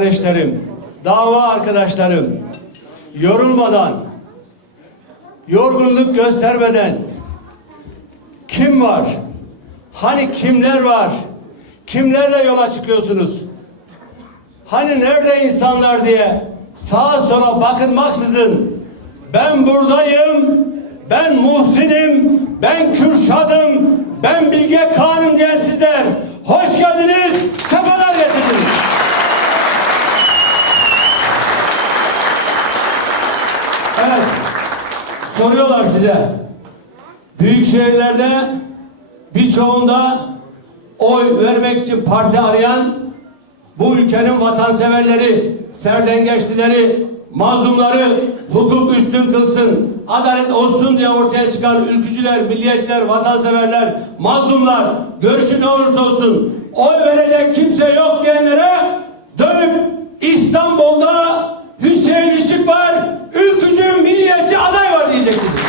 kardeşlerim, dava arkadaşlarım, yorulmadan, yorgunluk göstermeden kim var? Hani kimler var? Kimlerle yola çıkıyorsunuz? Hani nerede insanlar diye sağa sola bakınmaksızın ben buradayım, ben Muhsin'im, ben Kürşad'ım, ben Bilge Kağan'ım diyen sizler hoş geldiniz, soruyorlar size. Büyük şehirlerde birçoğunda oy vermek için parti arayan bu ülkenin vatanseverleri, serdengeçlileri, mazlumları hukuk üstün kılsın, adalet olsun diye ortaya çıkan ülkücüler, milliyetçiler, vatanseverler, mazlumlar, görüşü ne olursa olsun oy verecek kimse yok diyenlere dönüp İstanbul'da Hüseyin Işık var, ülkücü, milliyetçi aday var diyeceksiniz.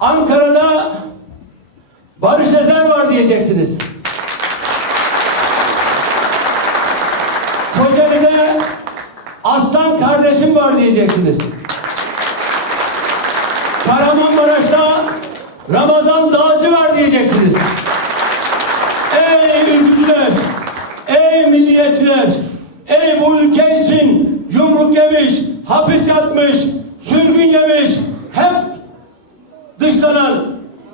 Ankara'da Barış Ezer var diyeceksiniz. Kocaeli'de Aslan kardeşim var diyeceksiniz. Kahramanmaraş'ta Ramazan Dağcı var diyeceksiniz. Ey ülkücüler, ey milliyetçiler, ey bu ülke için yumruk yemiş, hapis yatmış, sürgün yemiş, hep dışlanan,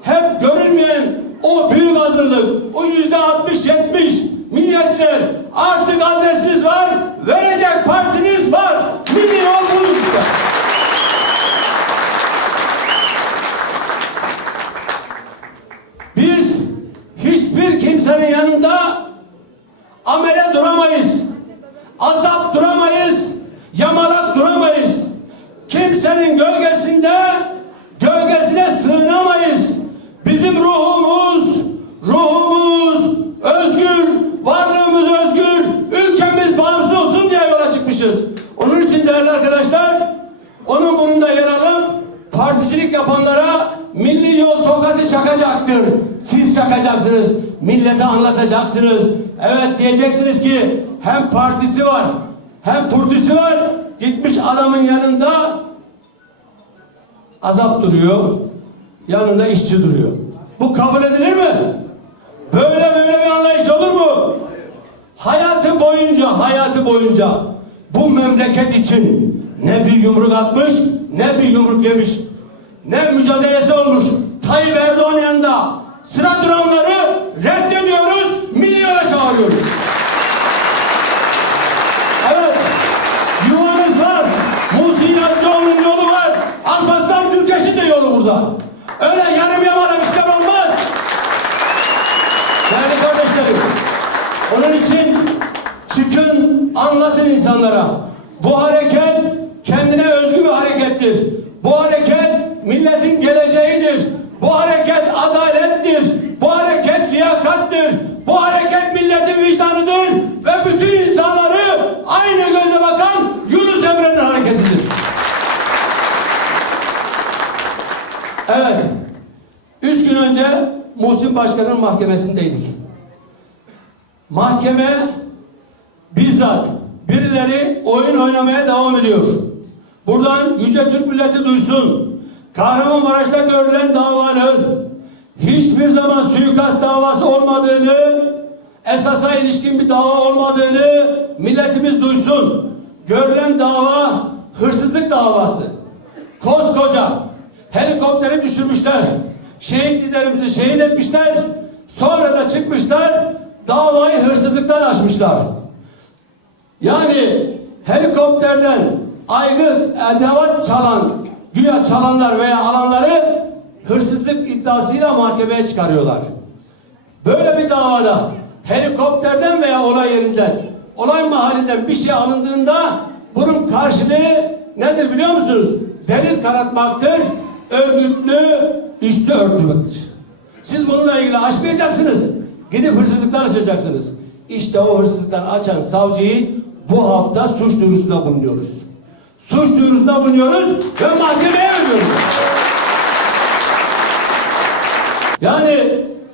hep görünmeyen o hazırlık, o yüzde 60 70 milliyetçiler artık adresiniz var, verecek partiniz var. Milli yol işte. Biz hiçbir kimsenin yanında amele duramayız. Azap duramayız. Yamalak duramayız. Kimsenin gölgesinde millete anlatacaksınız. Evet diyeceksiniz ki hem partisi var, hem purtisi var. Gitmiş adamın yanında azap duruyor, yanında işçi duruyor. Bu kabul edilir mi? Böyle böyle bir anlayış olur mu? Hayatı boyunca, hayatı boyunca bu memleket için ne bir yumruk atmış, ne bir yumruk yemiş, ne mücadelesi olmuş. Tayyip Erdoğan yanında sıra duranları insanlara. Bu hareket kendine özgü bir harekettir. Bu hareket milletin geleceğidir. Bu hareket adalettir. Bu hareket liyakattır. Bu hareket milletin vicdanıdır. Ve bütün insanları aynı göze bakan Yunus Emre'nin hareketidir. Evet. Üç gün önce Muhsin Başkan'ın mahkemesindeydik. Mahkeme bizzat birileri oyun oynamaya devam ediyor. Buradan Yüce Türk milleti duysun. Kahramanmaraş'ta görülen davanın hiçbir zaman suikast davası olmadığını, esasa ilişkin bir dava olmadığını milletimiz duysun. Görülen dava hırsızlık davası. Koskoca helikopteri düşürmüşler. Şehit liderimizi şehit etmişler. Sonra da çıkmışlar davayı hırsızlıktan açmışlar. Yani helikopterden aygıt, edevat çalan, güya çalanlar veya alanları hırsızlık iddiasıyla mahkemeye çıkarıyorlar. Böyle bir davada helikopterden veya olay yerinden, olay mahallinden bir şey alındığında bunun karşılığı nedir biliyor musunuz? Delil karartmaktır, örgütlü üstü örtmektir. Siz bununla ilgili açmayacaksınız. Gidip hırsızlıktan açacaksınız. İşte o hırsızlıktan açan savcıyı bu hafta suç duyurusunda bulunuyoruz. Suç duyurusunda bulunuyoruz ve mahkemeye veriyoruz. Yani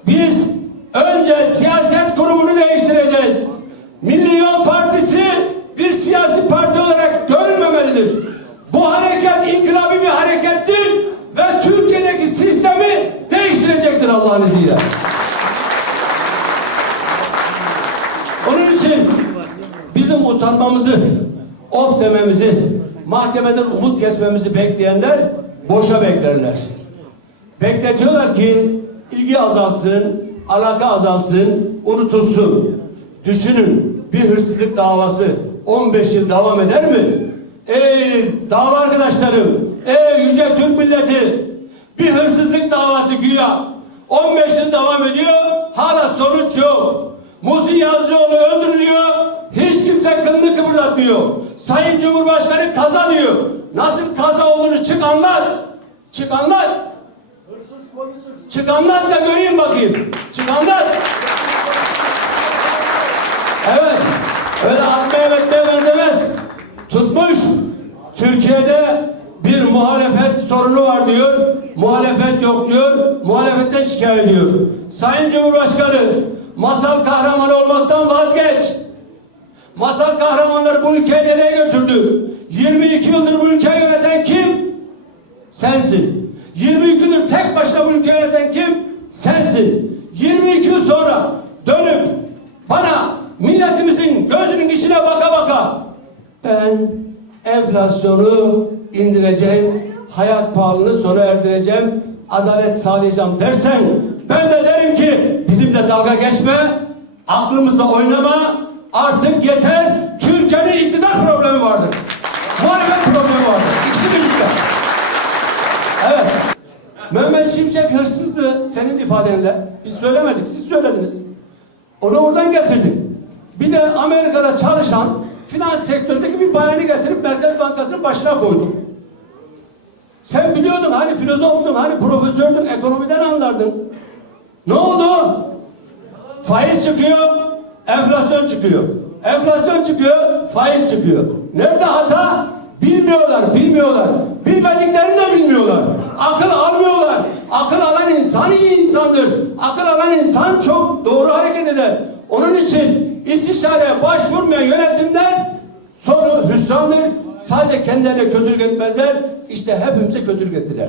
biz önce siyaset kurumunu değiştireceğiz. Milli Yol Partisi bir siyasi parti olarak görülmemelidir. Bu hareket inkılabi bir harekettir ve Türkiye'deki sistemi değiştirecektir Allah'ın izniyle. Onun için bizim usanmamızı, of dememizi, mahkemeden umut kesmemizi bekleyenler boşa beklerler. Bekletiyorlar ki ilgi azalsın, alaka azalsın, unutulsun. Düşünün bir hırsızlık davası 15 yıl devam eder mi? Ey dava arkadaşlarım, ey yüce Türk milleti bir hırsızlık davası güya 15 yıl devam ediyor, hala sonuç yok. Muzi Yazıcıoğlu öldürülüyor, hiç kimse kılını kıpırdatmıyor. Sayın Cumhurbaşkanı kaza diyor. Nasıl kaza olduğunu çık anlat. Çık anlat. Hırsız polisiz. Çık anlat da göreyim bakayım. Çık anlat. Evet. Öyle atmaya metmeye benzemez. Tutmuş. Türkiye'de bir muhalefet sorunu var diyor. Muhalefet yok diyor. Muhalefetten şikayet ediyor. Sayın Cumhurbaşkanı masal kahramanı olmaktan vazgeç. Masal kahramanları bu ülkeyi nereye götürdü? 22 yıldır bu ülkeyi yöneten kim? Sensin. 22 yıldır tek başına bu ülkeyi yöneten kim? Sensin. 22 yıl sonra dönüp bana milletimizin gözünün içine baka baka ben enflasyonu indireceğim, hayat pahalılığını sona erdireceğim, adalet sağlayacağım dersen ben de derim ki bizimle dalga geçme, aklımızla oynama, artık yeter, Türkiye'nin iktidar problemi vardır. Muhalefet problemi vardır. İkisi birlikte. Evet. Mehmet Şimşek hırsızdı senin ifadenle. Biz söylemedik, siz söylediniz. Onu oradan getirdin. Bir de Amerika'da çalışan finans sektöründeki bir bayanı getirip Merkez Bankası'nın başına koydun. Sen biliyordun hani filozoftun, hani profesördün, ekonomiden anlardın. Ne oldu? Faiz çıkıyor, enflasyon çıkıyor. Enflasyon çıkıyor, faiz çıkıyor. Nerede hata? Bilmiyorlar, bilmiyorlar. Bilmediklerini de bilmiyorlar. Akıl almıyorlar. Akıl alan insan iyi insandır. Akıl alan insan çok doğru hareket eder. Onun için istişareye başvurmayan yönetimler sonu hüsrandır. Sadece kendilerine kötülük etmezler. İşte hepimize kötülük ettiler.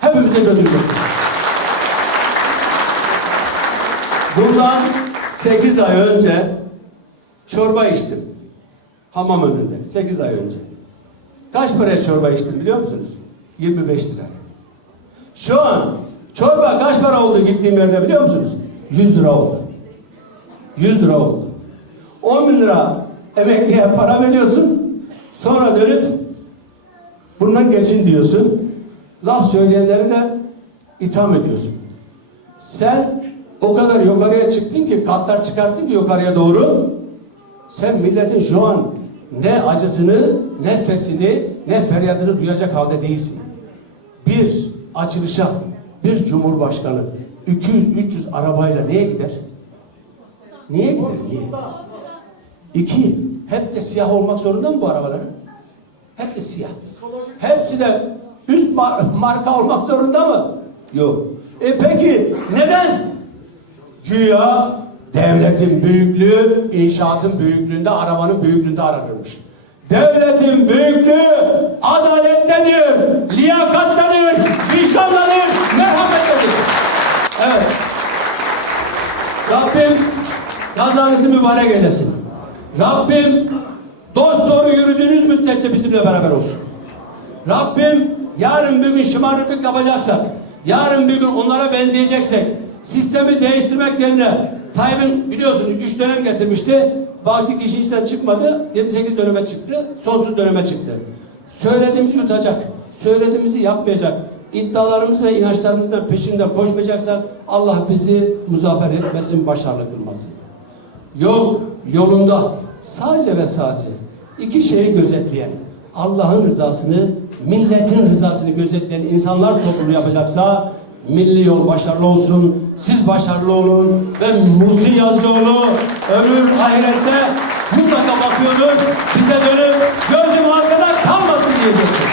Hepimize kötülük ettiler. Bundan 8 ay önce çorba içtim. Hamam önünde. 8 ay önce. Kaç paraya çorba içtim biliyor musunuz? 25 lira. Şu an çorba kaç para oldu gittiğim yerde biliyor musunuz? 100 lira oldu. 100 lira oldu. 10 bin lira emekliye para veriyorsun. Sonra dönüp bundan geçin diyorsun. Laf söyleyenleri de itham ediyorsun. Sen o kadar yukarıya çıktın ki katlar çıkarttın ki yukarıya doğru. Sen milletin şu an ne acısını, ne sesini, ne feryadını duyacak halde değilsin. Bir açılışa bir cumhurbaşkanı 200-300 arabayla neye gider? Niye gider? Niye? İki, hep de siyah olmak zorunda mı bu arabaların? Hep de siyah. Hepsi de üst mar- marka olmak zorunda mı? Yok. E peki neden? Güya devletin büyüklüğü inşaatın büyüklüğünde, arabanın büyüklüğünde aranırmış. Devletin büyüklüğü adalettedir, liyakattedir, vicdandadır, merhamettedir. Evet. Rabbim kazanızı mübarek eylesin. Rabbim dost doğru yürüdüğünüz müddetçe bizimle beraber olsun. Rabbim yarın bir gün şımarıklık yapacaksak, yarın bir gün onlara benzeyeceksek, sistemi değiştirmek yerine Tayyip'in biliyorsunuz üç dönem getirmişti. Baktık işin içinden çıkmadı. 7-8 döneme çıktı. Sonsuz döneme çıktı. Söylediğimizi yutacak. Söylediğimizi yapmayacak. İddialarımız ve inançlarımızın peşinde koşmayacaksak Allah bizi muzaffer etmesin, başarılı kılmasın. Yol yolunda sadece ve sadece iki şeyi gözetleyen Allah'ın rızasını, milletin rızasını gözetleyen insanlar toplumu yapacaksa milli yol başarılı olsun, siz başarılı olun ve Muhsin Yazıcıoğlu ömür ahirette mutlaka bakıyordur. Bize dönüp gözüm arkada kalmasın diyecektir.